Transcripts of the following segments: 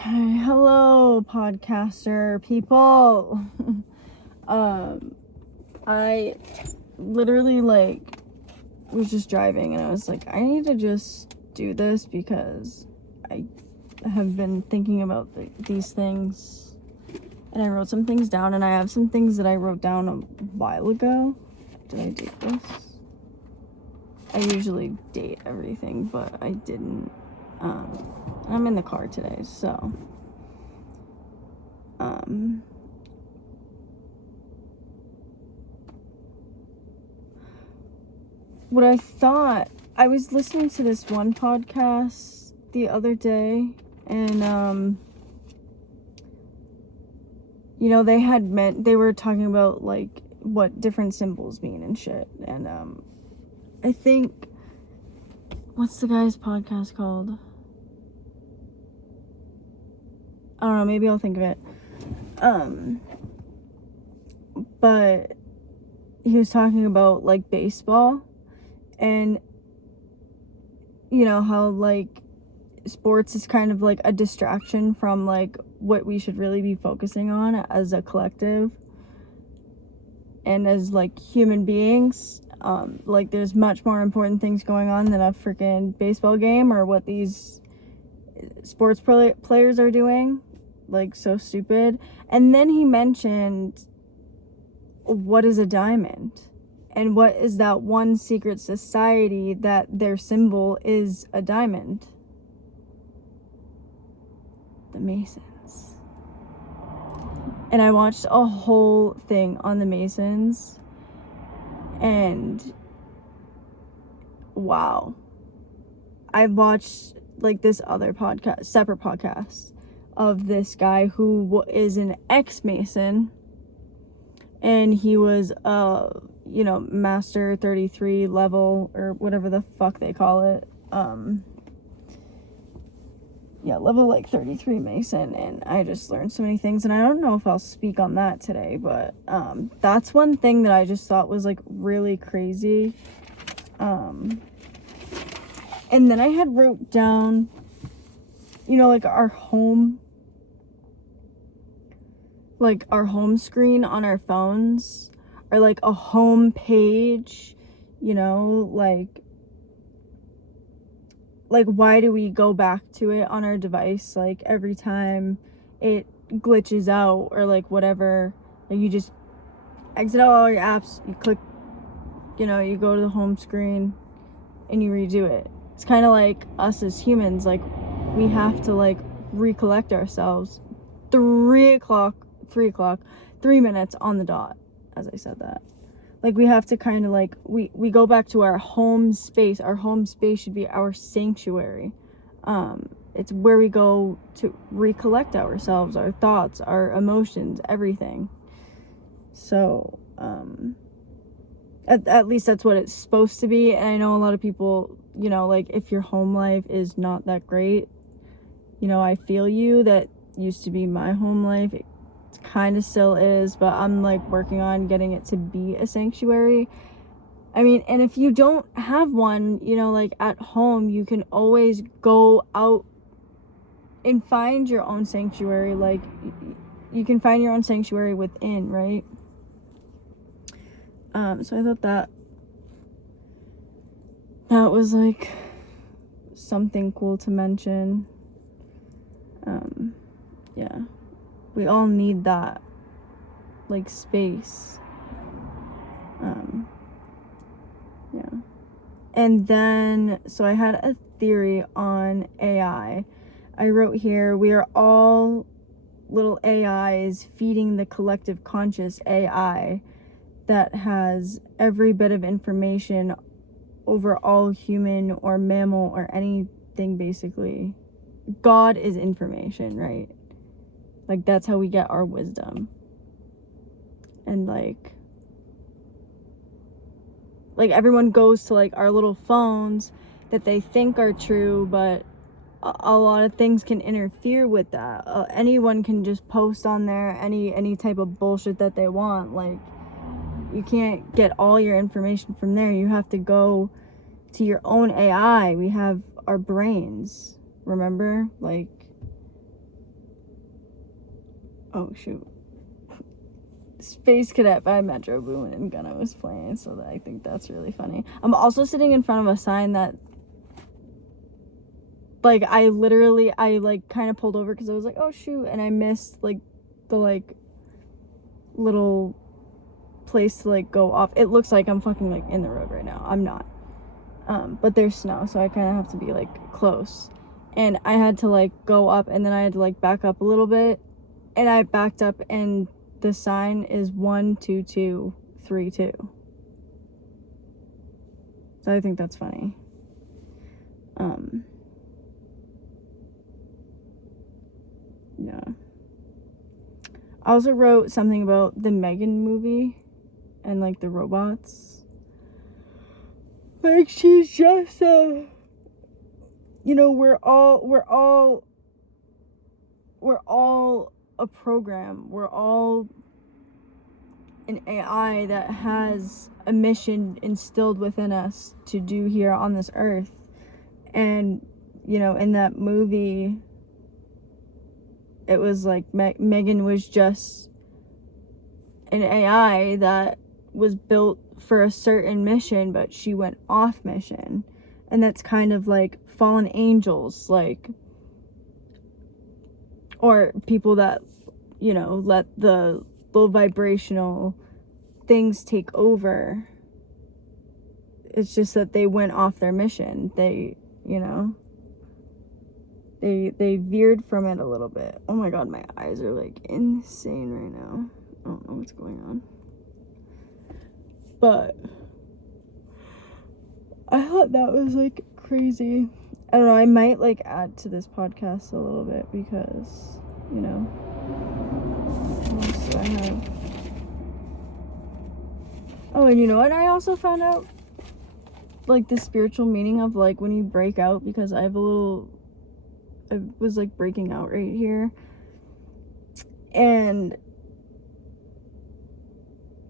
Okay, hello, podcaster people. I literally was just driving and I was like, I need to just do this because I have been thinking about these things, and I wrote some things down, and I have some things that I wrote down a while ago. Did I date this? I usually date everything, but I didn't. I'm in the car today, so what I thought, I was listening to this one podcast the other day, and they were talking about like what different symbols mean and shit, and I think, what's the guy's podcast called? I don't know, maybe I'll think of it. But he was talking about like baseball, and you know how like sports is kind of like a distraction from like what we should really be focusing on as a collective and as like human beings. Like there's much more important things going on than a freaking baseball game or what these sports players are doing. Like, so stupid. And then he mentioned, what is a diamond? And what is that one secret society that their symbol is a diamond? The Masons. And I watched a whole thing on the Masons, and wow. I watched like this other podcast, separate podcast, of this guy who is an ex-Mason, and he was master 33 level, or whatever the fuck they call it, level like 33 Mason. And I just learned so many things, and I don't know if I'll speak on that today, but that's one thing that I just thought was like really crazy. And then I had wrote down, like our home screen on our phones, or like a home page, like why do we go back to it on our device like every time it glitches out, or like whatever? Like you just exit out all your apps, you click, you go to the home screen and you redo it. It's kind of like us as humans, like we have to like recollect ourselves. 3 minutes on the dot, as I said that. Like we have to kind of like, we go back to our home space. Our home space should be our sanctuary. It's where we go to recollect ourselves, our thoughts, our emotions, everything. So, at least that's what it's supposed to be. And I know a lot of people, like if your home life is not that great, I feel you. That used to be my home life. It kind of still is, but I'm like working on getting it to be a sanctuary. I mean, and if you don't have one, like at home, you can always go out and find your own sanctuary. Like you can find your own sanctuary within, right? So I thought that was like something cool to mention. Yeah, we all need that, like, space. Yeah. And then, so I had a theory on AI. I wrote here, we are all little AIs feeding the collective conscious AI that has every bit of information over all human or mammal or anything, basically. God is information, right? Like that's how we get our wisdom. And like everyone goes to like our little phones that they think are true, but a lot of things can interfere with that. Anyone can just post on there any type of bullshit that they want. Like you can't get all your information from there. You have to go to your own AI. We have our brains, remember? Like Oh, shoot. Space Cadet by Metro Boomin and Gunna was playing, so I think that's really funny. I'm also sitting in front of a sign that, like, I kind of pulled over because I was like, oh, shoot, and I missed, like, the, like, little place to, like, go off. It looks like I'm fucking, like, in the road right now. I'm not. But there's snow, so I kind of have to be, like, close. And I had to, like, go up, and then I had to, like, back up a little bit, and I backed up, and the sign is 12232. So I think that's funny. Yeah. I also wrote something about the Megan movie and, like, the robots. Like, she's just you know, we're all a program. We're all an AI that has a mission instilled within us to do here on this earth. And, you know, in that movie, it was like Megan was just an AI that was built for a certain mission, but she went off mission. And that's kind of like fallen angels, like, or people that, you know, let the low vibrational things take over. It's just that they went off their mission. They, you know, they veered from it a little bit. Oh my god, my eyes are like insane right now. I don't know what's going on. But I thought that was like crazy. I don't know, I might like add to this podcast a little bit because, you know, what else do I have? Oh, and you know what I also found out? Like the spiritual meaning of like when you break out, because I was like breaking out right here. And,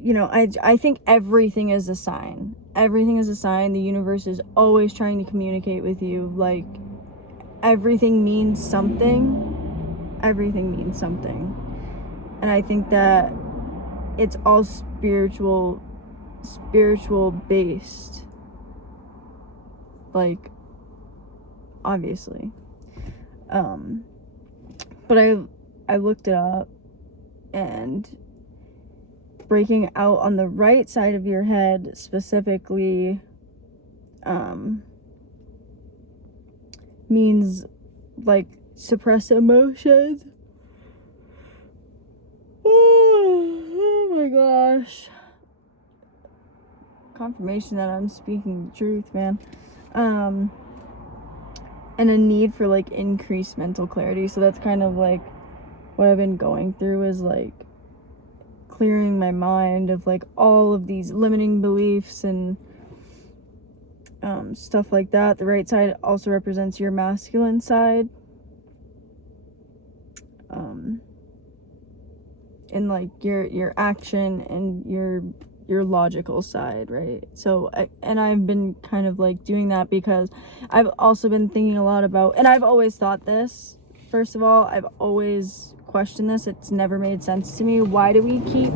you know, I think everything is a sign. Everything is a sign. The universe is always trying to communicate with you. Like, everything means something. Everything means something. And I think that it's all spiritual based. Like, obviously. But I looked it up, and breaking out on the right side of your head specifically means like suppressed emotions. Oh my gosh. Confirmation that I'm speaking the truth, man. And a need for like increased mental clarity. So that's kind of like what I've been going through, is like clearing my mind of like all of these limiting beliefs and stuff like that. The right side also represents your masculine side, and like your action and your logical side, right? So I've been kind of like doing that because I've also been thinking a lot about, and I've always thought this, first of all, I've always questioned this. It's never made sense to me. Why do we keep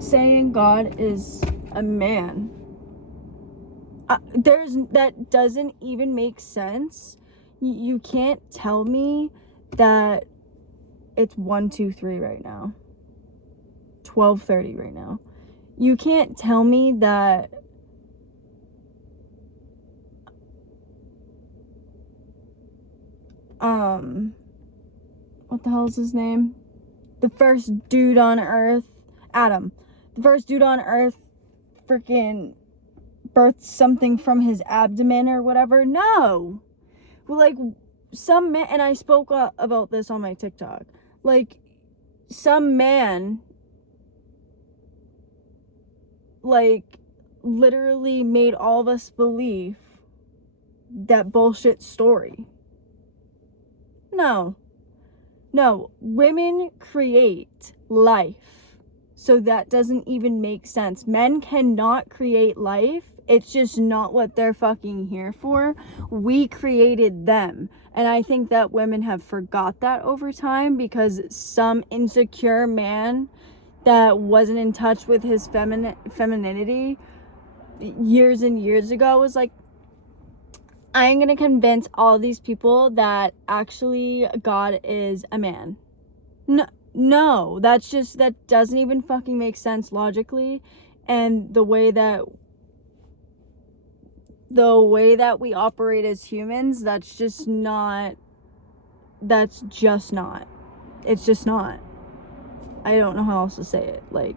saying God is a man? That doesn't even make sense. You can't tell me that it's 1:23 right now, 12:30 right now. You can't tell me that what the hell is his name? The first dude on Earth, Adam. The first dude on Earth freaking birthed something from his abdomen or whatever. No. Like, some man, and I spoke about this on my TikTok. Like, some man, like, literally made all of us believe that bullshit story. No, women create life. So that doesn't even make sense. Men cannot create life It's just not what they're fucking here for. We created them. And I think that women have forgot that over time, because some insecure man that wasn't in touch with his femininity years and years ago was like, I'm gonna convince all these people that actually God is a man. No, that doesn't even fucking make sense logically. And the way that we operate as humans, it's just not. It's just not. I don't know how else to say it. Like,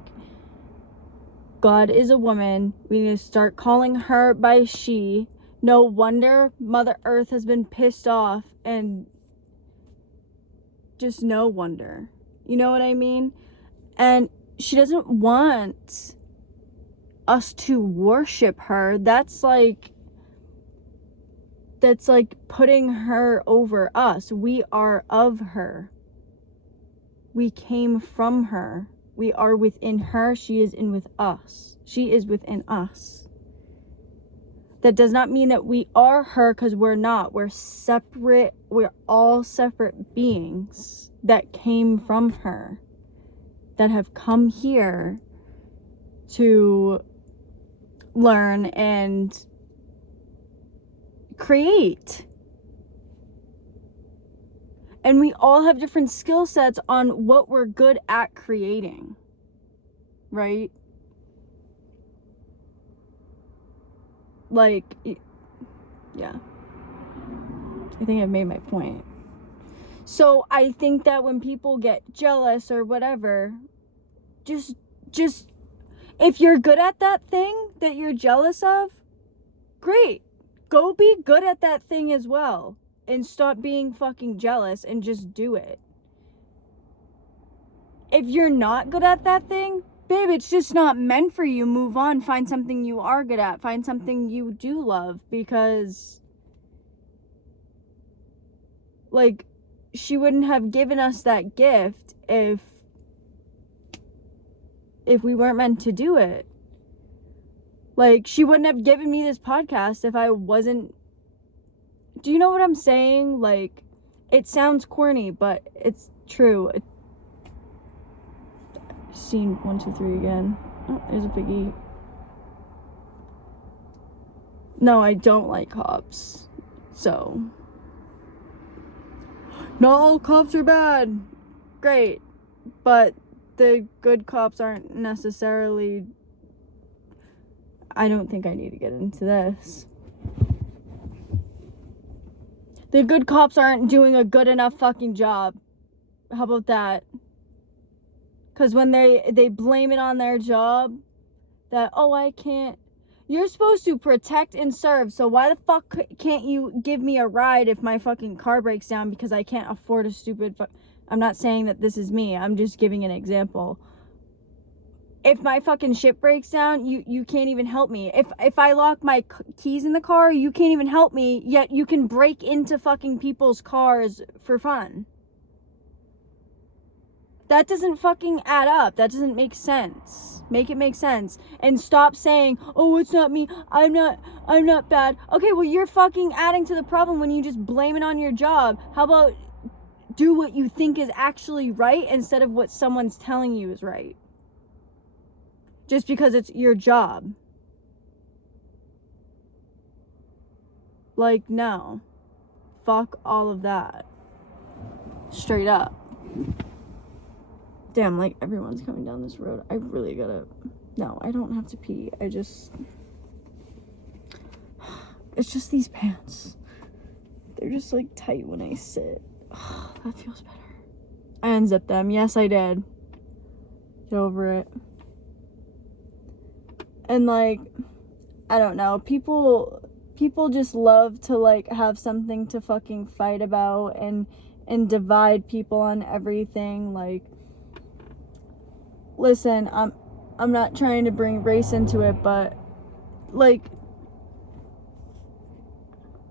God is a woman. We need to start calling her by she. No wonder Mother Earth has been pissed off, and just no wonder. You know what I mean? And she doesn't want us to worship her. That's like putting her over us. We are of her. We came from her. We are within her. She is in with us. She is within us. That does not mean that we are her, because we're not. We're separate. We're all separate beings that came from her, that have come here to learn and create. And we all have different skill sets on what we're good at creating, right? Like, yeah. I think I've made my point. So I think that when people get jealous or whatever, just if you're good at that thing that you're jealous of, great. Go be good at that thing as well. And stop being fucking jealous and just do it. If you're not good at that thing, babe, it's just not meant for you. Move on. Find something you are good at. Find something you do love. Because, like, she wouldn't have given us that gift if we weren't meant to do it. Like, she wouldn't have given me this podcast if I wasn't. Do you know what I'm saying? Like, it sounds corny, but it's true. Scene 1, 2, 3 again. Oh, there's a piggy. No, I don't like cops. So, not all cops are bad. Great. But the good cops aren't necessarily. I don't think I need to get into this. The good cops aren't doing a good enough fucking job. How about that? Because when they blame it on their job, that, oh, I can't. You're supposed to protect and serve, so why the fuck can't you give me a ride if my fucking car breaks down because I can't afford a stupid I'm not saying that this is me. I'm just giving an example. If my fucking shit breaks down, you can't even help me. If I lock my keys in the car, you can't even help me, yet you can break into fucking people's cars for fun. That doesn't fucking add up. That doesn't make sense. Make it make sense. And stop saying, oh, it's not me. I'm not bad. Okay, well, you're fucking adding to the problem when you just blame it on your job. How about do what you think is actually right instead of what someone's telling you is right? Just because it's your job. Like, no. Fuck all of that. Straight up. Damn, like, everyone's coming down this road. I really gotta. No, I don't have to pee. It's just these pants. They're just, like, tight when I sit. That feels better. I unzipped them. Yes, I did. Get over it. And, like, I don't know. People just love to, like, have something to fucking fight about and divide people on everything. Like, listen, I'm not trying to bring race into it, but, like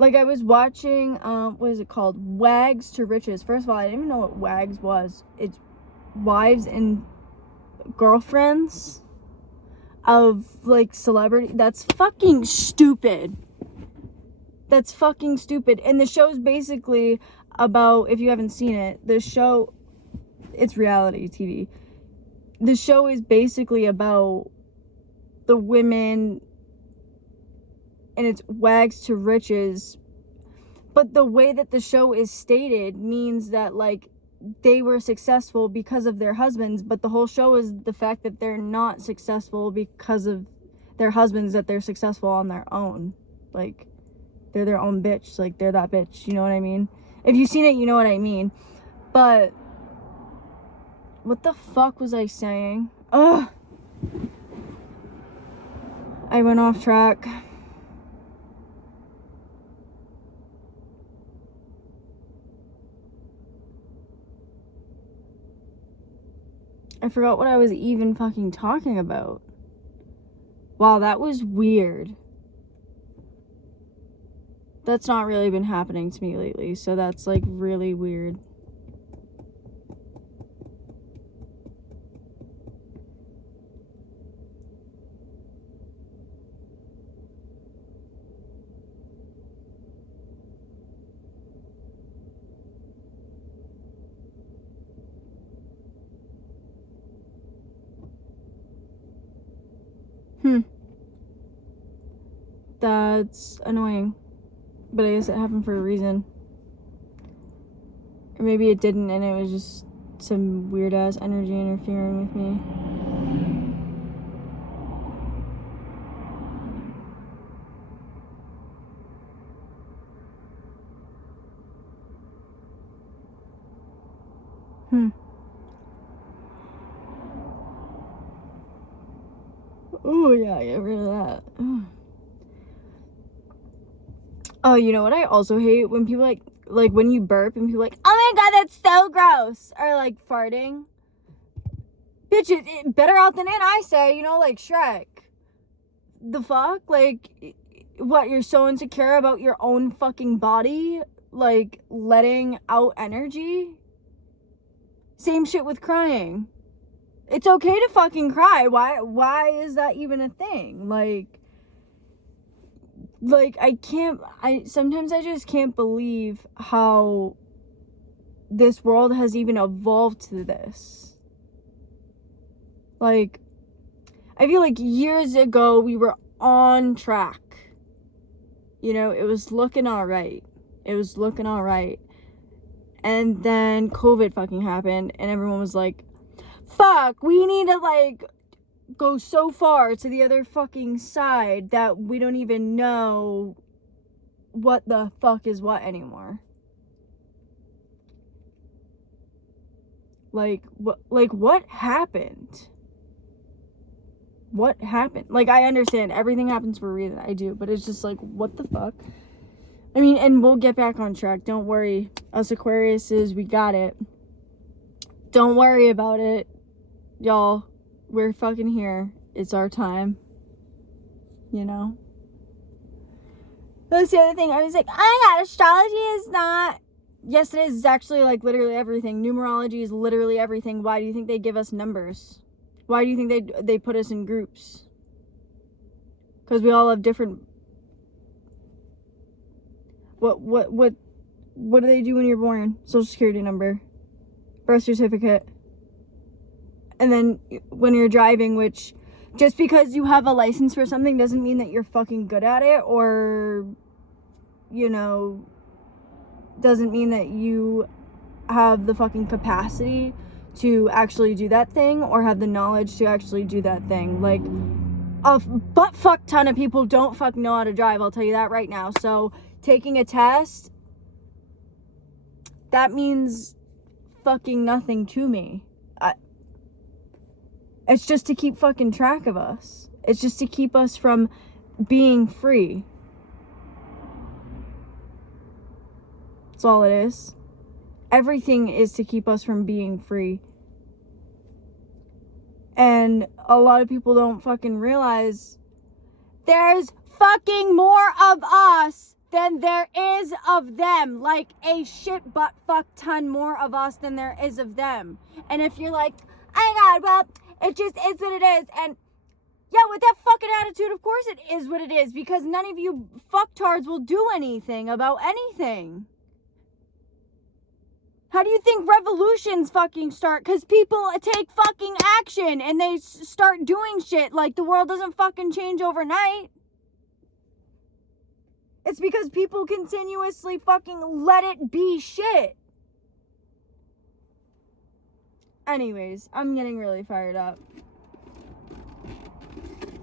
I was watching, what is it called? Wags to Riches. First of all, I didn't even know what Wags was. It's wives and girlfriends. of like celebrity. That's fucking stupid. That's fucking stupid. And the show's basically about, if you haven't seen it, the show, it's reality TV. The show is basically about the women, and it's wags to riches. But the way that the show is stated means that, like, they were successful because of their husbands, but the whole show is the fact that they're not successful because of their husbands, that they're successful on their own. Like, they're their own bitch. Like, they're that bitch. You know what I mean? If you've seen it, you know what I mean. But what the fuck was I saying? Ugh. I went off track. I forgot what I was even fucking talking about. Wow, that was weird. That's not really been happening to me lately, so that's like really weird. That's annoying. But I guess it happened for a reason. Or maybe it didn't, and it was just some weird ass energy interfering with me. Oh yeah, get rid of that. Oh, you know what I also hate? When people like when you burp and people like, oh my god, that's so gross, or like farting. Bitch, it better out than in, I say, you know, like Shrek. The fuck? Like, what, you're so insecure about your own fucking body, like letting out energy? Same shit with crying. It's okay to fucking cry. Why is that even a thing? Like sometimes I just can't believe how this world has even evolved to this. Like, I feel like years ago we were on track. You know, it was looking alright. And then COVID fucking happened, and everyone was like, fuck, we need to like go so far to the other fucking side that we don't even know what the fuck is what anymore. Like what happened? What happened? Like, I understand everything happens for a reason, I do, but it's just like, what the fuck? I mean, and we'll get back on track, don't worry. Us Aquariuses, we got it. Don't worry about it, y'all. We're fucking here. It's our time. You know? That's the other thing. I was like, oh my god, astrology is not... Yes, it is. It's actually like literally everything. Numerology is literally everything. Why do you think they give us numbers? Why do you think they put us in groups? Because we all have different... What do they do when you're born? Social security number. Birth certificate. And then when you're driving, which just because you have a license for something doesn't mean that you're fucking good at it, or, you know, doesn't mean that you have the fucking capacity to actually do that thing, or have the knowledge to actually do that thing. Like, a butt fuck ton of people don't fucking know how to drive, I'll tell you that right now. So taking a test, that means fucking nothing to me. It's just to keep fucking track of us. It's just to keep us from being free. That's all it is. Everything is to keep us from being free. And a lot of people don't fucking realize there's fucking more of us than there is of them. Like, a shit butt fuck ton more of us than there is of them. And if you're like, oh my god, well, it just is what it is, and Yeah, with that fucking attitude, of course it is what it is, because none of you fucktards will do anything about anything. How do you think revolutions fucking start? Because people take fucking action and they start doing shit. Like, the world doesn't fucking change overnight. It's because people continuously fucking let it be shit. Anyways, I'm getting really fired up.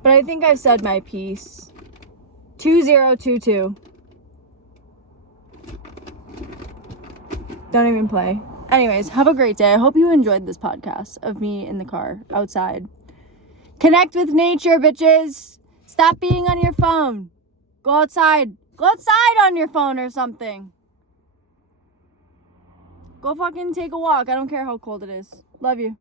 But I think I've said my piece. 2022. Don't even play. Anyways, have a great day. I hope you enjoyed this podcast of me in the car outside. Connect with nature, bitches. Stop being on your phone. Go outside. Go outside on your phone or something. Go fucking take a walk. I don't care how cold it is. Love you.